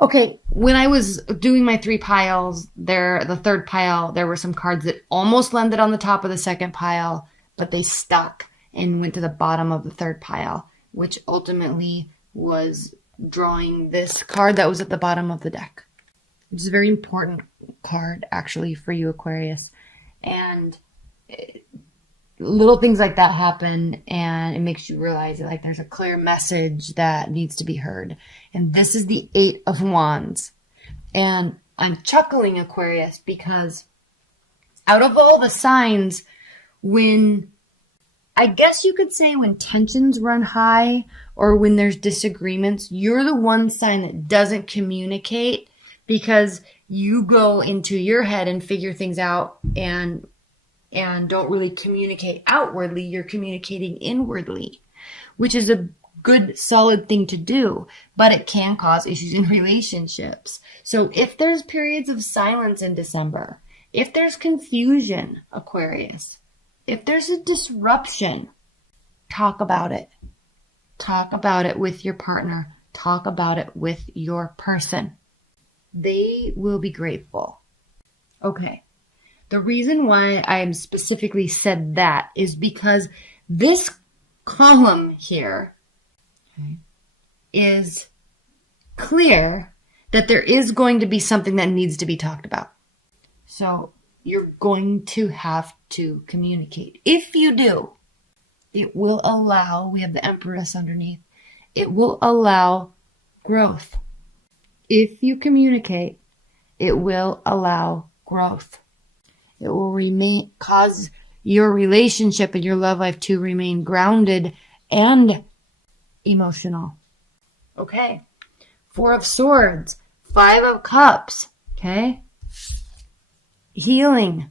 Okay, when I was doing my 3 piles, the third pile, there were some cards that almost landed on the top of the second pile, but they stuck and went to the bottom of the third pile, which ultimately was drawing this card that was at the bottom of the deck. Which is a very important card, actually, for you, Aquarius. And little things like that happen, and it makes you realize that, like, there's a clear message that needs to be heard. And this is the 8 of Wands. And I'm chuckling, Aquarius, because out of all the signs, when, I guess you could say when tensions run high or when there's disagreements, you're the one sign that doesn't communicate because you go into your head and figure things out and don't really communicate outwardly. You're communicating inwardly, which is a good, solid thing to do, but it can cause issues in relationships. So if there's periods of silence in December, if there's confusion, Aquarius, if there's a disruption, talk about it. Talk about it with your partner. Talk about it with your person. They will be grateful. Okay. The reason why I specifically said that is because this column here is clear that there is going to be something that needs to be talked about. So you're going to have to communicate. If you do, it will allow, we have the Empress underneath, it will allow growth. If you communicate, it will allow growth. It will cause your relationship and your love life to remain grounded and emotional. Okay. 4 of Swords. 5 of Cups. Okay. Healing.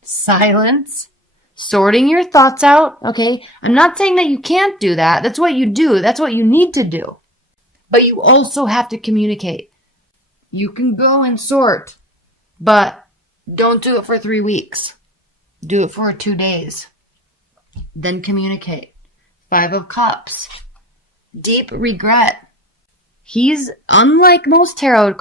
Silence. Sorting your thoughts out. Okay. I'm not saying that you can't do that. That's what you do. That's what you need to do. But you also have to communicate. You can go and sort, but don't do it for 3 weeks. Do it for 2 days. Then communicate. 5 of Cups. Deep regret. He's, unlike most tarot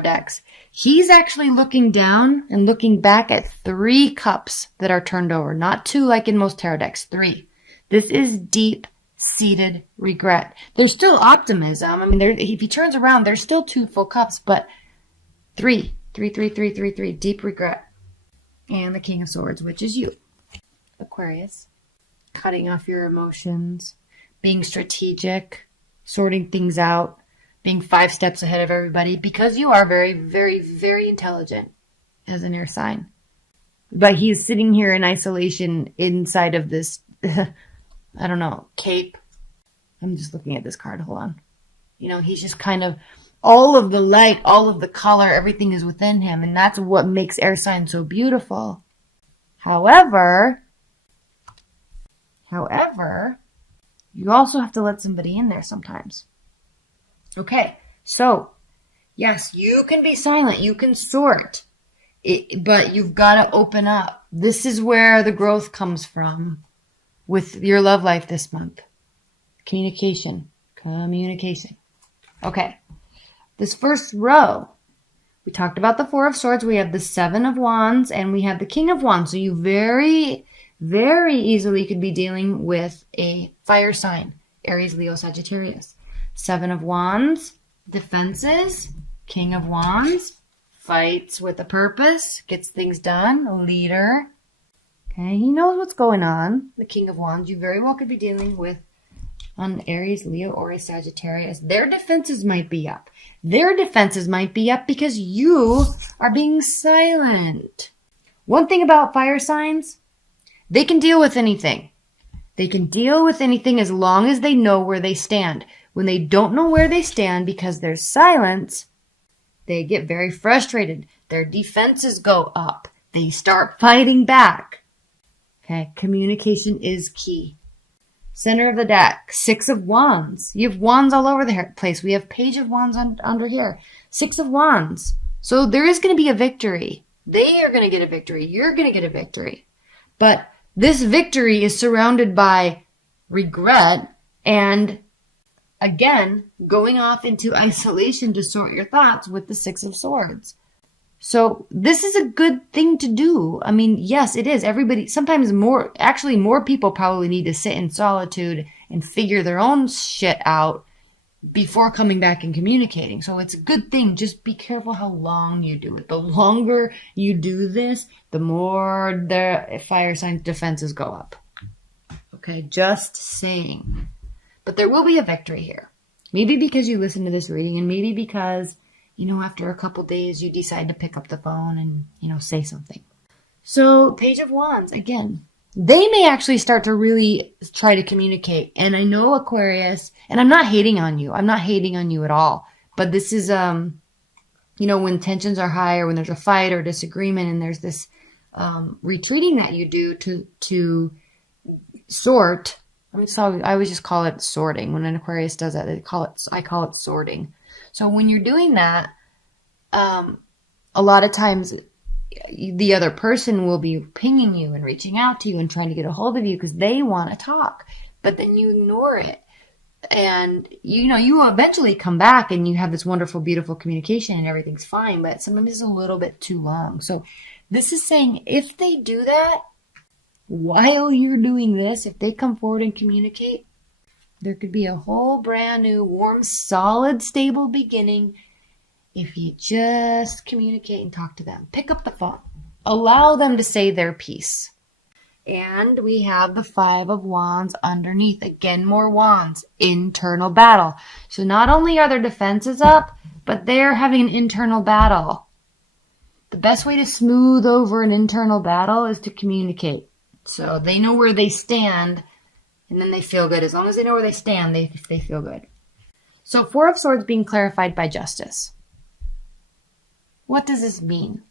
decks, he's actually looking down and looking back at 3 cups that are turned over. Not 2 like in most tarot decks. 3. This is deep-seated regret. There's still optimism. I mean, if he turns around, there's still 2 full cups, but 3. 3. Deep regret. And the King of Swords, which is you, Aquarius. Cutting off your emotions. Being strategic. Sorting things out. Being 5 steps ahead of everybody. Because you are very, very, very intelligent as an air sign. But he's sitting here in isolation inside of this, I don't know, cape. I'm just looking at this card. Hold on. You know, he's just kind of, all of the light, all of the color, everything is within him. And that's what makes air signs so beautiful. However, you also have to let somebody in there sometimes. Okay, so, yes, you can be silent. You can sort. But you've got to open up. This is where the growth comes from with your love life this month. Communication. Okay. This first row, we talked about the 4 of Swords. We have the 7 of Wands and we have the King of Wands. So you very, very easily could be dealing with a fire sign. Aries, Leo, Sagittarius. 7 of Wands, defenses. King of Wands, fights with a purpose, gets things done, a leader. Okay, he knows what's going on. The King of Wands, you very well could be dealing with an Aries, Leo, or a Sagittarius. Their defenses might be up. Their defenses might be up because you are being silent. One thing about fire signs, they can deal with anything. They can deal with anything as long as they know where they stand. When they don't know where they stand because there's silence, they get very frustrated. Their defenses go up. They start fighting back. Okay, communication is key. Center of the deck, 6 of Wands. You have Wands all over the place. We have Page of Wands under here. 6 of Wands. So there is going to be a victory. They are going to get a victory. You're going to get a victory. But this victory is surrounded by regret and Again, going off into isolation to sort your thoughts with the Six of Swords. So this is a good thing to do. I mean, yes, it is. Everybody, sometimes more people probably need to sit in solitude and figure their own shit out before coming back and communicating. So it's a good thing. Just be careful how long you do it. The longer you do this, the more the fire sign defenses go up. Okay, just saying. But there will be a victory here. Maybe because you listen to this reading, and maybe because, after a couple days you decide to pick up the phone and, say something. So, Page of Wands, again, they may actually start to really try to communicate. And I know, Aquarius, and I'm not hating on you. I'm not hating on you at all. But this is, when tensions are high, or when there's a fight or disagreement, and there's this retreating that you do to sort. I always just call it sorting. When an Aquarius does that, I call it sorting. So when you're doing that, a lot of times the other person will be pinging you and reaching out to you and trying to get a hold of you because they want to talk, but then you ignore it. And, you will eventually come back and you have this wonderful, beautiful communication and everything's fine, but sometimes it's a little bit too long. So this is saying if they do that, while you're doing this, if they come forward and communicate, there could be a whole brand new, warm, solid, stable beginning if you just communicate and talk to them. Pick up the phone. Allow them to say their piece. And we have the Five of Wands underneath. Again, more wands. Internal battle. So not only are their defenses up, but they're having an internal battle. The best way to smooth over an internal battle is to communicate. So they know where they stand, and then they feel good. As long as they know where they stand, they feel good. So Four of Swords being clarified by Justice. What does this mean?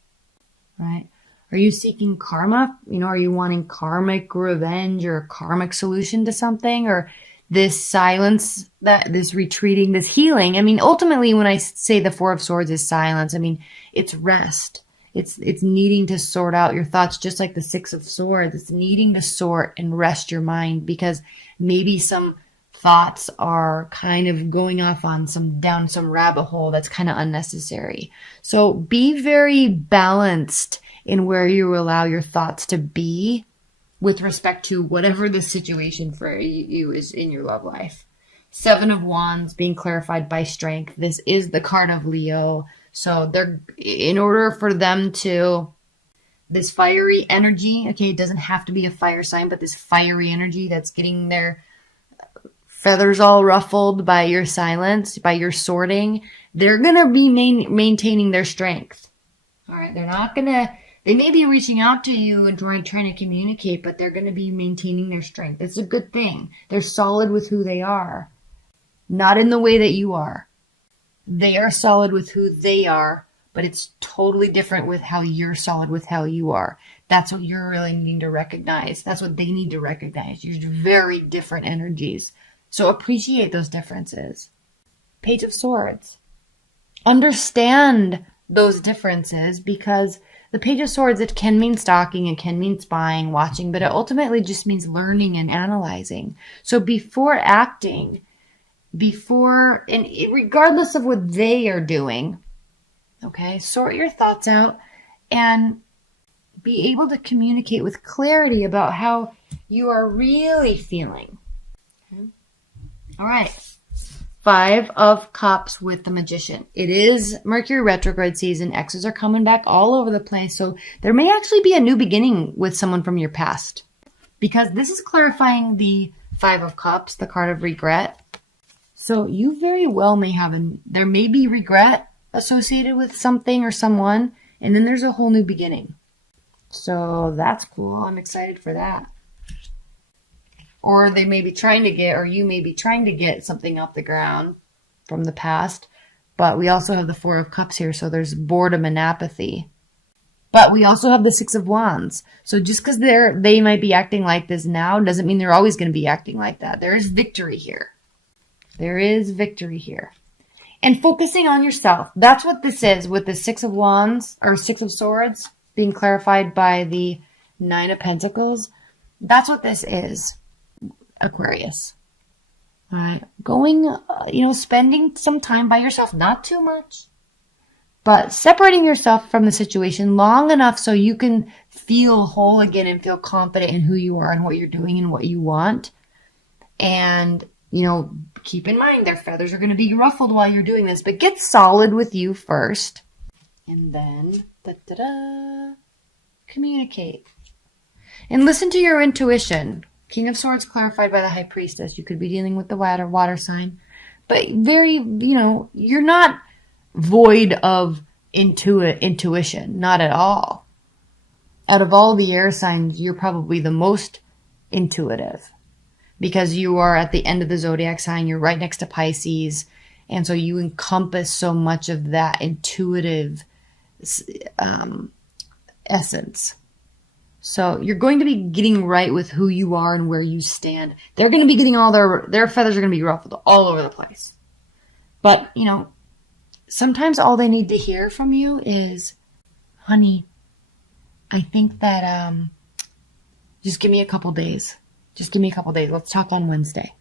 Right? Are you seeking karma? Are you wanting karmic revenge or a karmic solution to something? Or this silence, this retreating, this healing? Ultimately, when I say the Four of Swords is silence, it's rest. It's needing to sort out your thoughts, just like the Six of Swords. It's needing to sort and rest your mind because maybe some thoughts are kind of going off on down some rabbit hole that's kind of unnecessary. So be very balanced in where you allow your thoughts to be with respect to whatever the situation for you is in your love life. Seven of Wands being clarified by Strength. This is the card of Leo. So in order for them to, this fiery energy, okay, it doesn't have to be a fire sign, but this fiery energy that's getting their feathers all ruffled by your silence, by your sorting, they're going to be maintaining their strength. All right, they may be reaching out to you and trying to communicate, but they're going to be maintaining their strength. It's a good thing. They're solid with who they are, not in the way that you are. They are solid with who they are, but it's totally different with how you're solid with how you are. That's what you're really needing to recognize. That's what they need to recognize. You're very different energies. So appreciate those differences. Page of Swords. Understand those differences because the Page of Swords, it can mean stalking, it can mean spying, watching, but it ultimately just means learning and analyzing. So before acting, and regardless of what they are doing, okay, sort your thoughts out and be able to communicate with clarity about how you are really feeling. Okay. All right. Five of Cups with the Magician. It is Mercury retrograde season. Exes are coming back all over the place. So there may actually be a new beginning with someone from your past because this is clarifying the Five of Cups, the card of regret. So you very well may there may be regret associated with something or someone, and then there's a whole new beginning. So that's cool. I'm excited for that. Or they may be trying to get, or you may be trying to get something off the ground from the past. But we also have the Four of Cups here, so there's boredom and apathy. But we also have the Six of Wands. So just because they might be acting like this now doesn't mean they're always going to be acting like that. There is victory here. There is victory here. And focusing on yourself. That's what this is with the Six of Wands or Six of Swords being clarified by the Nine of Pentacles. That's what this is, Aquarius. All right. Going, spending some time by yourself, not too much, but separating yourself from the situation long enough so you can feel whole again and feel confident in who you are and what you're doing and what you want. And, keep in mind their feathers are going to be ruffled while you're doing this, but get solid with you first. And then, communicate. And listen to your intuition. King of Swords clarified by the High Priestess. You could be dealing with the water sign. But you're not void of intuition. Not at all. Out of all the air signs, you're probably the most intuitive. Because you are at the end of the zodiac sign. You're right next to Pisces. And so you encompass so much of that intuitive essence. So you're going to be getting right with who you are and where you stand. They're going to be getting all their feathers are going to be ruffled all over the place. But, sometimes all they need to hear from you is, honey, I think that just give me a couple days. Just give me a couple days. Let's talk on Wednesday.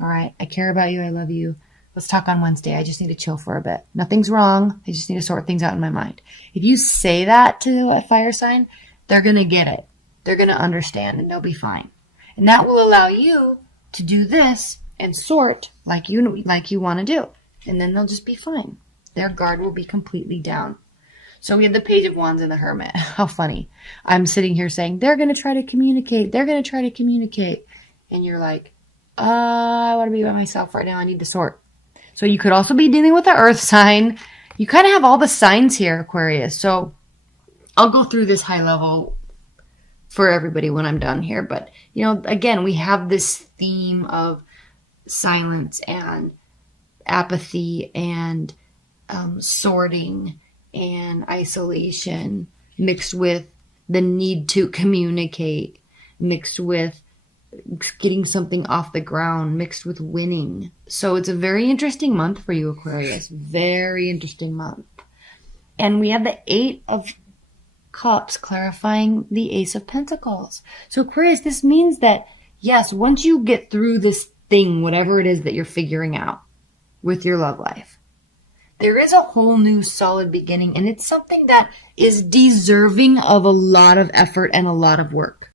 All right. I care about you. I love you. Let's talk on Wednesday. I just need to chill for a bit. Nothing's wrong. I just need to sort things out in my mind. If you say that to a fire sign, they're going to get it. They're going to understand and they'll be fine. And that will allow you to do this and sort like you want to do. And then they'll just be fine. Their guard will be completely down. So we have the Page of Wands and the Hermit. How funny. I'm sitting here saying, they're going to try to communicate. They're going to try to communicate. And you're like, I want to be by myself right now. I need to sort. So you could also be dealing with the earth sign. You kind of have all the signs here, Aquarius. So I'll go through this high level for everybody when I'm done here. But, again, we have this theme of silence and apathy and sorting and isolation mixed with the need to communicate, mixed with getting something off the ground, mixed with winning. So it's a very interesting month for you, Aquarius. Very interesting month. And we have the 8 of Cups clarifying the Ace of Pentacles. So Aquarius, this means that, yes, once you get through this thing, whatever it is that you're figuring out with your love life, there is a whole new solid beginning, and it's something that is deserving of a lot of effort and a lot of work.